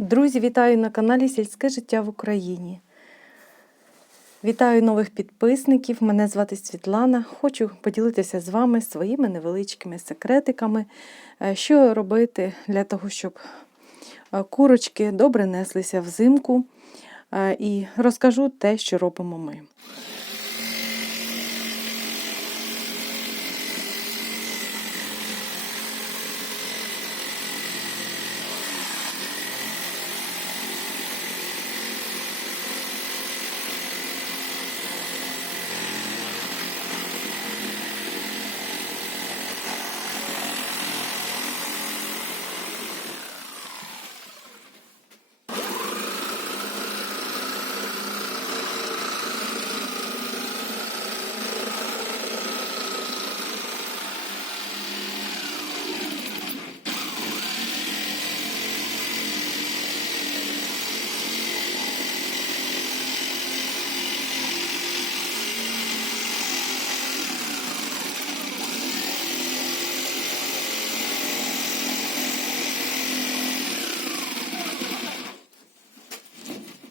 Друзі, вітаю на каналі Сільське життя в Україні. Вітаю нових підписників. Мене звати Світлана. Хочу поділитися з вами своїми невеличкими секретиками, е, що робити для того, щоб е, курочки добре неслися взимку. Е, І розкажу те, що робимо ми.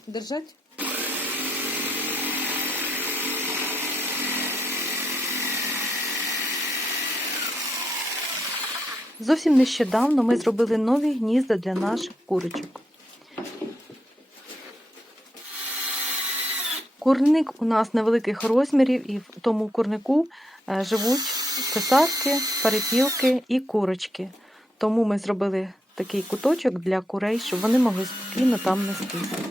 Держать? Зовсім нещодавно ми зробили нові гнізда для наших курочок. Курник у нас невеликих розмірів, і в тому курнику е, живуть цесарки, перепілки і курочки. Тому ми зробили такий куточок для курей, щоб вони могли спокійно там нестися.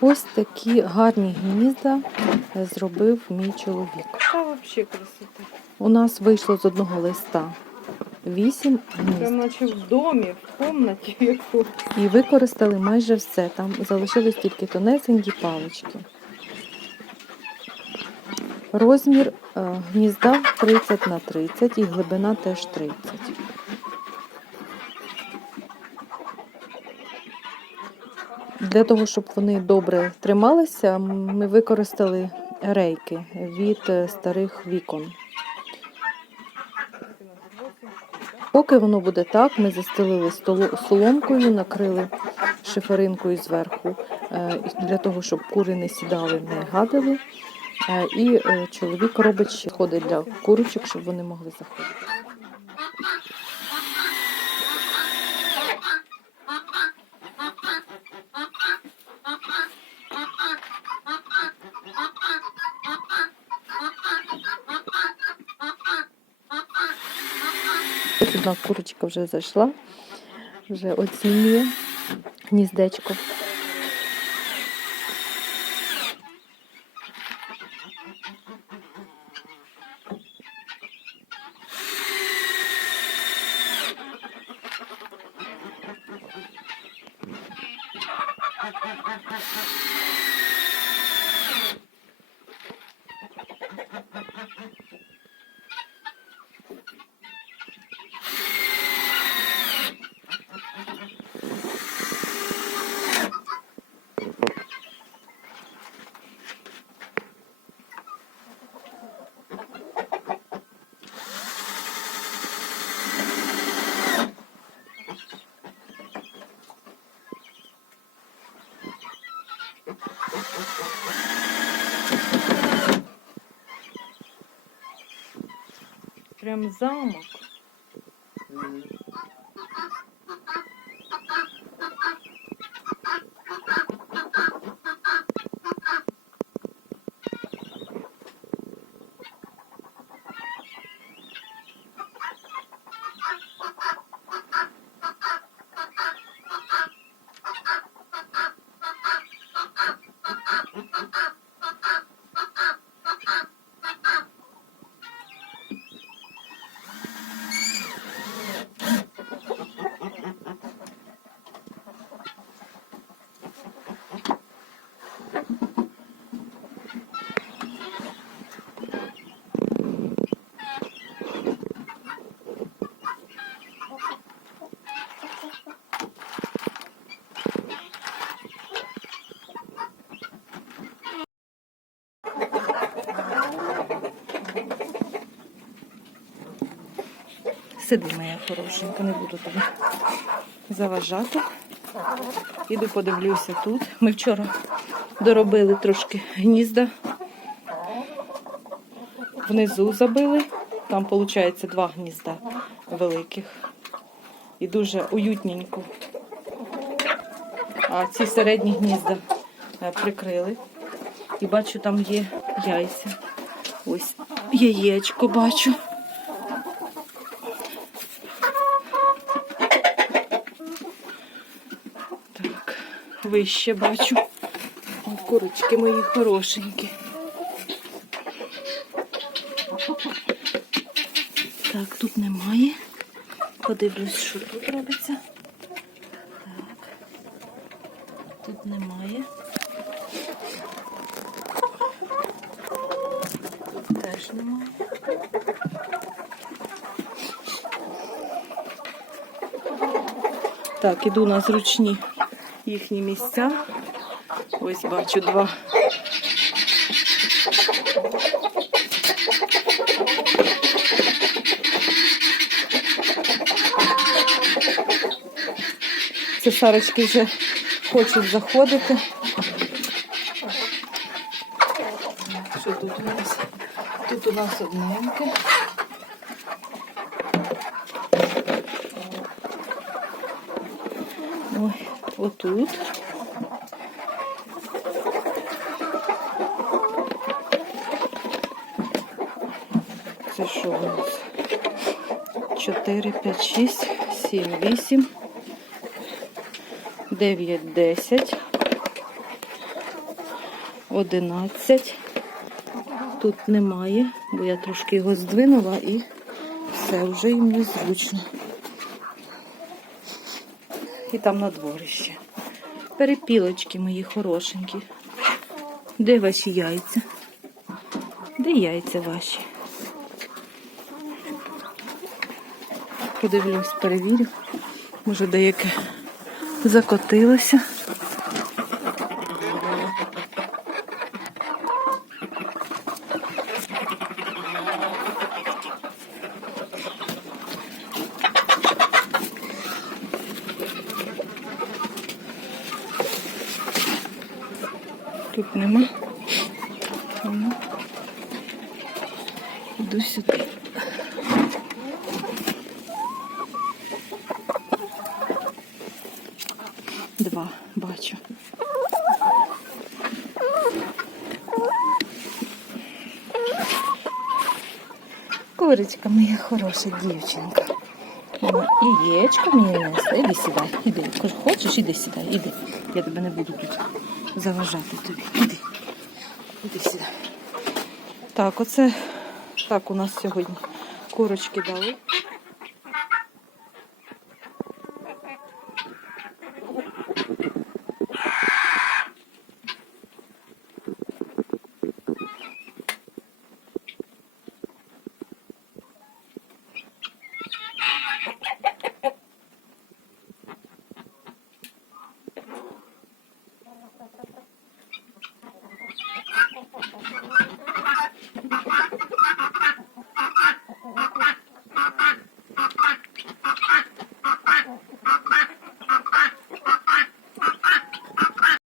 Ось такі гарні гнізда зробив мій чоловік. Вообще красота. У нас вийшло з одного листа вісім гнізд. Прям наче в домі, в комнаті яку. І використали майже все. Там залишились тільки тонесенькі палички. Розмір е, гнізда 30 на 30 і глибина теж 30. Для того, щоб вони добре трималися, ми використали рейки від е, старих вікон. Поки воно буде так, ми застелили соломкою, накрили шиферинкою зверху, е, для того, щоб кури не сідали, не гадили. Е, І чоловік робить ще сходи для курочок, щоб вони могли заходити. Ось одна курочка вже зайшла, вже оцінює гніздечко. Прям замок. Mm. Сиди, моя хорошенька, не буду тобі заважати. Іду подивлюся тут. Ми вчора доробили трошки гнізда. Внизу забили. Там, виходить, два гнізда великих. І дуже уютненько. А ці середні гнізда е, прикрили. І бачу, там є яйця. Ось яєчко бачу. Вище бачу. О, Курочки мої хорошенькі. Так, тут немає. Подивлюсь, що тут робиться. Так. Тут немає. Тут теж немає. Так, іду на зручні їхні місця. Ось бачу два. Цесарочки вже хочуть заходити. Що тут у нас? Тут у нас одненьке. Отут. Це що у нас? 4, 5, 6, 7, 8, 9, 10, 11. Тут немає, бо я трошки його здвинула і все, вже їм незручно. І там на дворище. Перепілочки мої хорошенькі. Де ваші яйця? Де яйця ваші? Подивлюсь, перевірю. Може, деяке закотилося. Тут нема. Нема. Іду сюди. Два бачу. Курочка моя хороша дівчинка. Вона яєчко мені несе. Іди сідай, іди. Хочеш, іди сідай, іди. Я тебе не буду тут заважати тобі. Іди. Іди сюди. Так, оце так у нас сьогодні курочки дали.